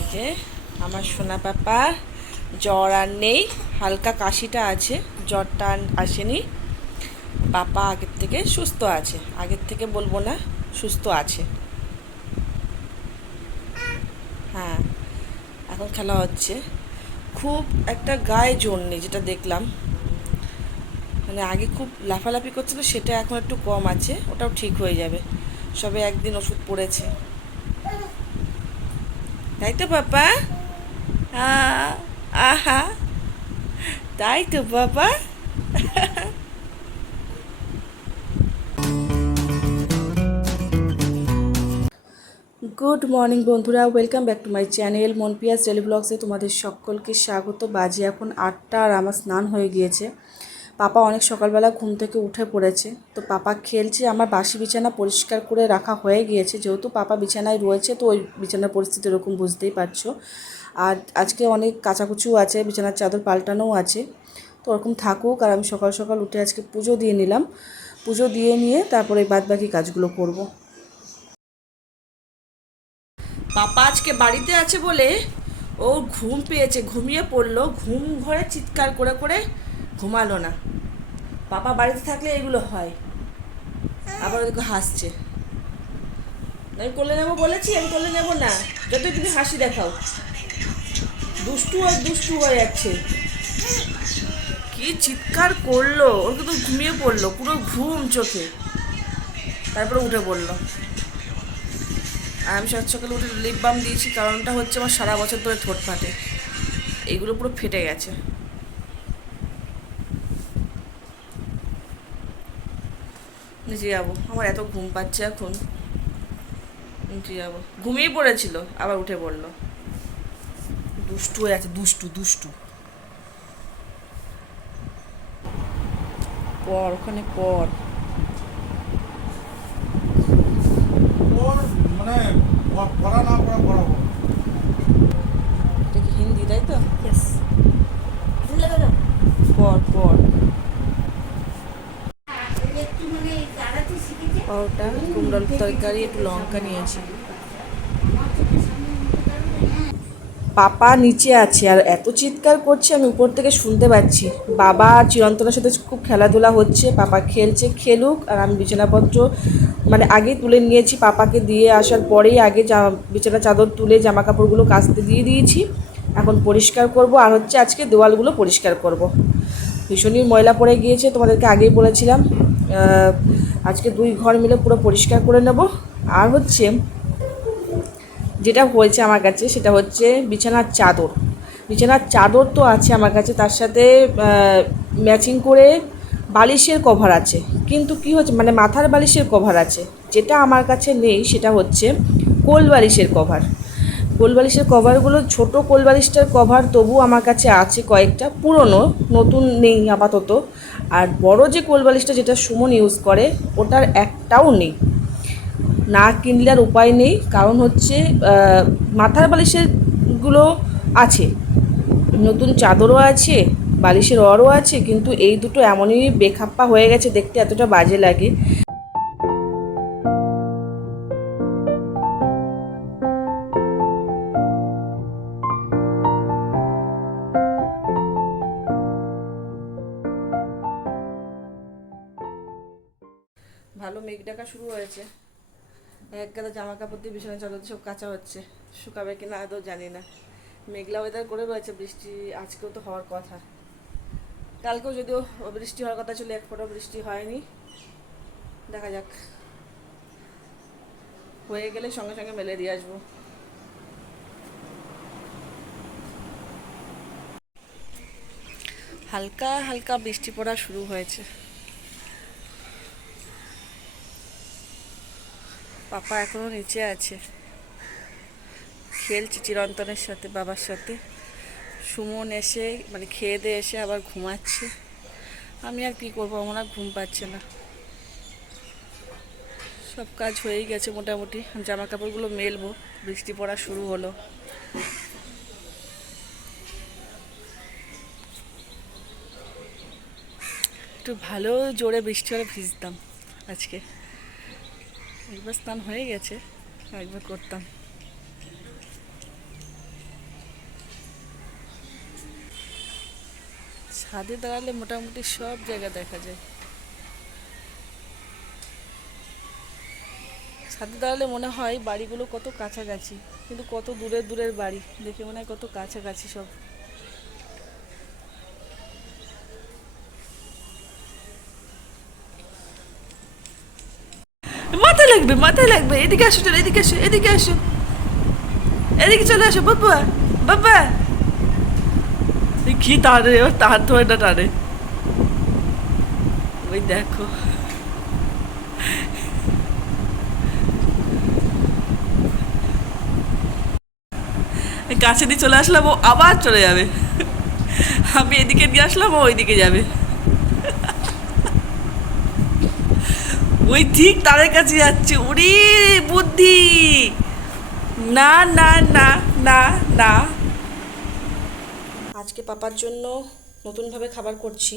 এই যে আমার সোনা পাপা, জ্বর আর নেই, হালকা কাশিটা আছে, জ্বরটা আর আসেনি। পাপা আগের থেকে সুস্থ আছে, আগের থেকে বলবো না, সুস্থ আছে। হ্যাঁ, এখন খেলা হচ্ছে। খুব একটা গায়ে জোর নেই যেটা দেখলাম, মানে আগে খুব লাফালাফি করছিল, সেটা এখন একটু কম আছে, ওটাও ঠিক হয়ে যাবে। সবে একদিন ওষুধ পড়েছে, তাই তো পাপা? আহা, তাই তো বাবা। গুড মর্নিং বন্ধুরা, welcome back to my channel মনপিয়াস ডেলি ব্লগসে তোমাদের সকলকে স্বাগত। বাজে এখন 8টা আর আমার স্নান হয়ে গিয়েছে। পাপা অনেক সকালবেলা ঘুম থেকে উঠে পড়েছে, তো পাপা খেলছে। আমার বাসি বিছানা পরিষ্কার করে রাখা হয়ে গিয়েছে, যেহেতু পাপা বিছানায় রয়েছে, তো ওই বিছানার পরিস্থিতি এরকম বুঝতেই পারছো। আর আজকে অনেক কাচাকুচিও আছে, বিছানার চাদর পাল্টানোও আছে, তো ওরকম থাকুক। আর আমি সকাল সকাল উঠে আজকে পুজো দিয়ে নিলাম, পুজো দিয়ে নিয়ে তারপরে বাদ বাকি কাজগুলো করব। পাপা আজকে বাড়িতে আছে বলে ও ঘুম পেয়েছে, ঘুমিয়ে পড়লো, ঘুম ঘরে চিৎকার করে করে ঘুমালো না। পাপা বাড়িতে থাকলে এগুলো হয়। আবার ওদিকে হাসছে। আমি কোলে নেবো বলেছি, আমি কোলে নেবো না, যতই তুমি হাসি দেখাও। দুষ্টু আর দুষ্টু হয়ে যাচ্ছে। কি চিৎকার করলো, ওর তো ঘুমিয়ে পড়লো, পুরো ঘুম চোখে, তারপরে উঠে পড়লো। আর আমি সাত সকালে উঠে লিপ বাম দিয়েছি, কারণটা হচ্ছে আমার সারা বছর ধরে ঠোঁট ফাটে, এইগুলো পুরো ফেটে গেছে। নিচে যাবো, আমার এত ঘুম পাচ্ছে এখন। নিচে যাবো, ঘুমিয়ে পড়েছিল, আবার উঠে পড়লো। দুষ্টু হয়ে আছে, দুষ্টু দুষ্টু। পর ওখানে পর। ওর মানে পড়া না পড়া বরাবর। এটা কি হিন্দি, তাই তো? Yes. পর পর। একটু মানে দাঁড়াতে শিখেছে। পরোটা, কুমড়োর তরকারি, একটু লঙ্কা নিয়েছি। পাপা নিচে আছে আর এত চিৎকার করছে, আমি উপর থেকে শুনতে পাচ্ছি। বাবা আর চিরন্তনের সাথে খুব খেলাধুলা হচ্ছে, পাপা খেলছে, খেলুক। আর আমি বিছানাপত্র মানে আগেই তুলে নিয়েছি, পাপাকে দিয়ে আসার পরেই আগে বিছানা চাদর তুলে জামা কাপড়গুলো কাচতে দিয়ে দিয়েছি। এখন পরিষ্কার করব, আর হচ্ছে আজকে দেওয়ালগুলো পরিষ্কার করব। ভীষণই ময়লা পড়ে গিয়েছে, তোমাদেরকে আগেই বলেছিলাম। আজকে 2 ঘর মিলে পুরো পরিষ্কার করে নেব। আর হচ্ছে যেটা হয়েছে আমার কাছে, সেটা হচ্ছে বিছানার চাদর। বিছানার চাদর তো আছে আমার কাছে, তার সাথে ম্যাচিং করে বালিশের কভার আছে। কিন্তু কি হচ্ছে, মানে মাথার বালিশের কভার আছে, যেটা আমার কাছে নেই সেটা হচ্ছে কোল বালিশের কভার। কোল বালিশের কভারগুলো, ছোটো কোল বালিশটার কভার তবু আমার কাছে আছে কয়েকটা, পুরনো, নতুন নেই আপাতত। আর বড় যে কোল বালিশটা যেটা সুমন ইউজ করে, ওটার একটাও নেই। না কিনলে আর উপায় নেই, কারণ হচ্ছে মাথার বালিশেরগুলো আছে, নতুন চাদরও আছে, বালিশের অরও আছে, কিন্তু এই দুটো এমনই বেখাপ্পা হয়ে গেছে, দেখতে এতটা বাজে লাগে। ভালো মেঘ ডাকা শুরু হয়েছে, এক গাদা জামা কাপড় দিয়ে বিছানা চাদর সব কাঁচা হচ্ছে, শুকাবে কিনা আদৌ জানি না। মেঘলা ওয়েদার করে রয়েছে, বৃষ্টি আজকেও তো হওয়ার কথা। কালকেও যদিও বৃষ্টি হওয়ার কথা ছিল, এক ফোঁটাও বৃষ্টি হয়নি। দেখা যাক, হয়ে গেলে সঙ্গে সঙ্গে মেলে দিয়ে আসবো। হালকা হালকা বৃষ্টি পড়া শুরু হয়েছে। পাপা এখনো নিচে আছে, খেলছে চিরন্তনের সাথে, বাবার সাথে। সুমন এসে মানে খেয়ে দিয়ে এসে আবার ঘুমাচ্ছে। আমি আর কি করবো, আমার আর ঘুম পাচ্ছে না। সব কাজ হয়েই গেছে মোটামুটি, জামা কাপড়গুলো মেলবো, বৃষ্টি পড়া শুরু হলো। একটু ভালো জোরে বৃষ্টি হলে ভিজতাম আজকে। একবার স্নান হয়ে গেছে, একবার করতাম। ছাদে দাঁড়ালে মোটামুটি সব জায়গা দেখা যায়। ছাদে দাঁড়ালে মনে হয় বাড়িগুলো কত কাছাকাছি, কিন্তু কত দূরের দূরের বাড়ি, দেখে মনে হয় কত কাছাকাছি সব। মাথায় লাগবে, মাথায় লাগবে, এদিকে আসো, চলো এদিকে আসো, এদিকে আসো, এদিকে চলে আসো বাবা, বাবা। কি টানে, ও তার ধরে না টানে, ওই দেখো। কাছে দিয়ে চলে আসলাম, ও আবার চলে যাবে। আমি এদিকে দিয়ে আসলাম, ও ওইদিকে যাবে। ওই ঠিক তাদের কাছে যাচ্ছে, ওরে বুদ্ধি। না না না না না। আজকে পাপার জন্য নতুনভাবে খাবার করছি।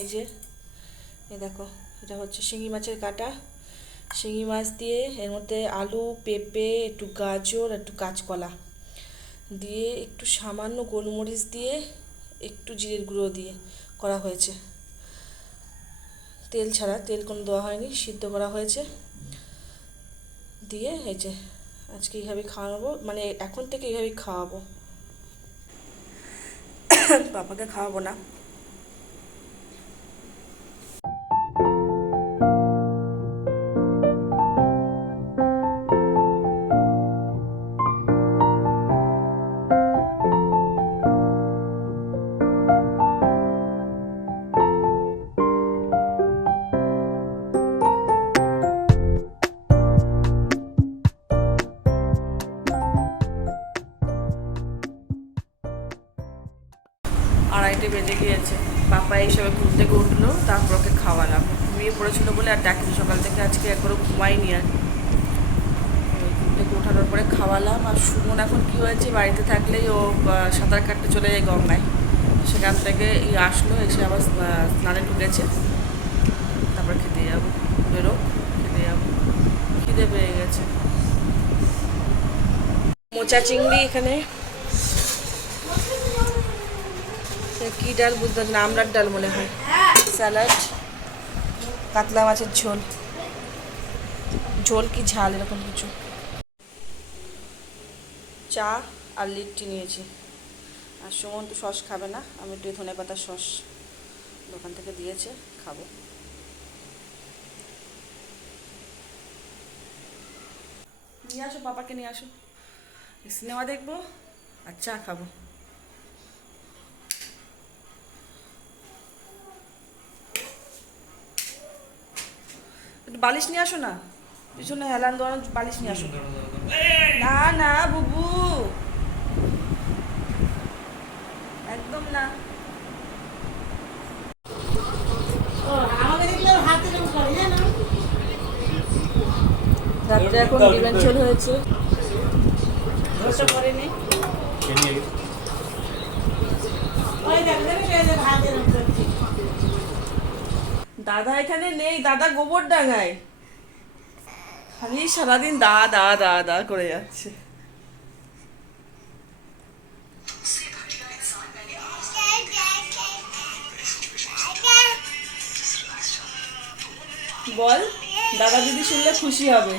এই যে, এই দেখো, এটা হচ্ছে শিঙি মাছের কাটা। শিঙি মাছ দিয়ে এর মধ্যে আলু, পেঁপে, একটু গাজর, একটু কাঁচকলা দিয়ে, একটু সামান্য গোলমরিচ দিয়ে, একটু জিরের গুঁড়ো দিয়ে করা হয়েছে। তেল ছাড়া, তেল কোনো দেওয়া হয়নি, সিদ্ধ করা হয়েছে। দিয়ে এই যে আজকে এইভাবে খাওয়াবো, মানে এখন থেকে এইভাবেই খাওয়াবো। পাপাকে খাওয়াবো না। আড়াইটে বেজে গিয়েছে। পাপা এইসবে ঘুম থেকে উঠলো, তারপর ওকে খাওয়ালাম। ঘুমিয়ে পড়েছিল বলে আর ডাকিনি, সকাল থেকে আজকে একবারও ঘুমাইনি। আর ঘুম থেকে ওঠানোর পরে খাওয়ালাম। আর সুমন এখন কী হয়েছে, বাড়িতে থাকলেই ও সাঁতার কাটতে চলে যায় গঙ্গায়। সেখান থেকে আসলো, এসে আবার স্নানে ঢুকেছে। তারপর খেতে যাবো, বেরো, খেতে যাবো, খিদে পেয়ে গেছে। মোচা চিংড়ি এখানে, কি ডাল বুঝতে পারছি না, আমড়ার ডাল মনে হয়, স্যালাড, কাতলা মাছের ঝোল, ঝোল কি ঝাল এরকম কিছু, চা আর লিট্টি নিয়েছি। আর সুমন তো সস খাবে না, আমি একটু ধনে পাতার সস দোকান থেকে দিয়েছে, খাবো। নিয়ে আসো, পাপাকে নিয়ে আসো, সিনেমা দেখবো আর চা খাবো। একটু বালিশ নিয়ে আসো না, পিছনে হেলান দেওয়ার বালিশ নিয়ে আসো। না না বুবু, একদম না। রাত্রে এখন ডিমের ঝোল হয়েছে। দাদা এখানে নেই, দাদা গোবর ডাঙায়, খালি সারাদিন দা দা দা দা করে যাচ্ছে। বল, দাদা দিদি শুনলে খুশি হবে,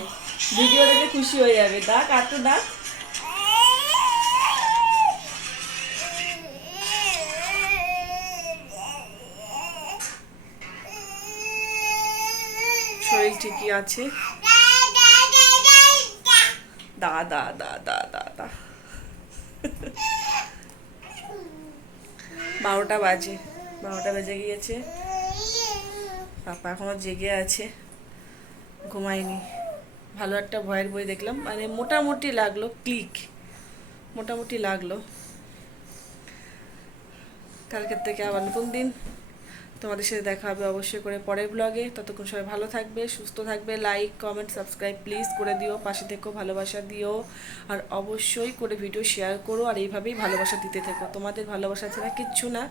ভিডিও দেখে খুশি হয়ে যাবে। ডাক, আর তো ডাক। শরীর ঠিকই আছে, দা দা দা দা দা দা। 12টা বাজে, 12টা বেজে গিয়েছে। পাপা এখনো জেগে আছে, ঘুমায়নি। ভালো একটা ভয়ের বই দেখলাম, মানে মোটামুটি লাগলো, ক্লিক মোটামুটি লাগলো। কালকের থেকে আবার নতুন দিন, তোমাদের সাথে দেখা হবে অবশ্যই করে পরের ব্লগে। ততক্ষণ সবাই ভালো থাকবে, সুস্থ থাকবে। লাইক, কমেন্ট, সাবস্ক্রাইব প্লিজ করে দিও, পাশে থেকো, ভালোবাসা দিও। আর অবশ্যই করে ভিডিও শেয়ার করো, আর এইভাবেই ভালোবাসা দিতে থেকো। তোমাদের ভালোবাসা ছাড়া কিচ্ছু না,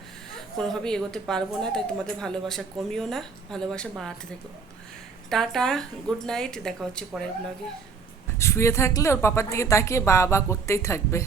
কোনোভাবেই এগোতে পারবো না, তাই তোমাদের ভালোবাসা কমিও না, ভালোবাসা বাড়াতে থেকো। টাটা, গুড নাইট, দেখা হচ্ছে পরের ব্লগে। শুয়ে থাকলে ওর পাপার দিকে তাকিয়ে বা বা করতেই থাকবে।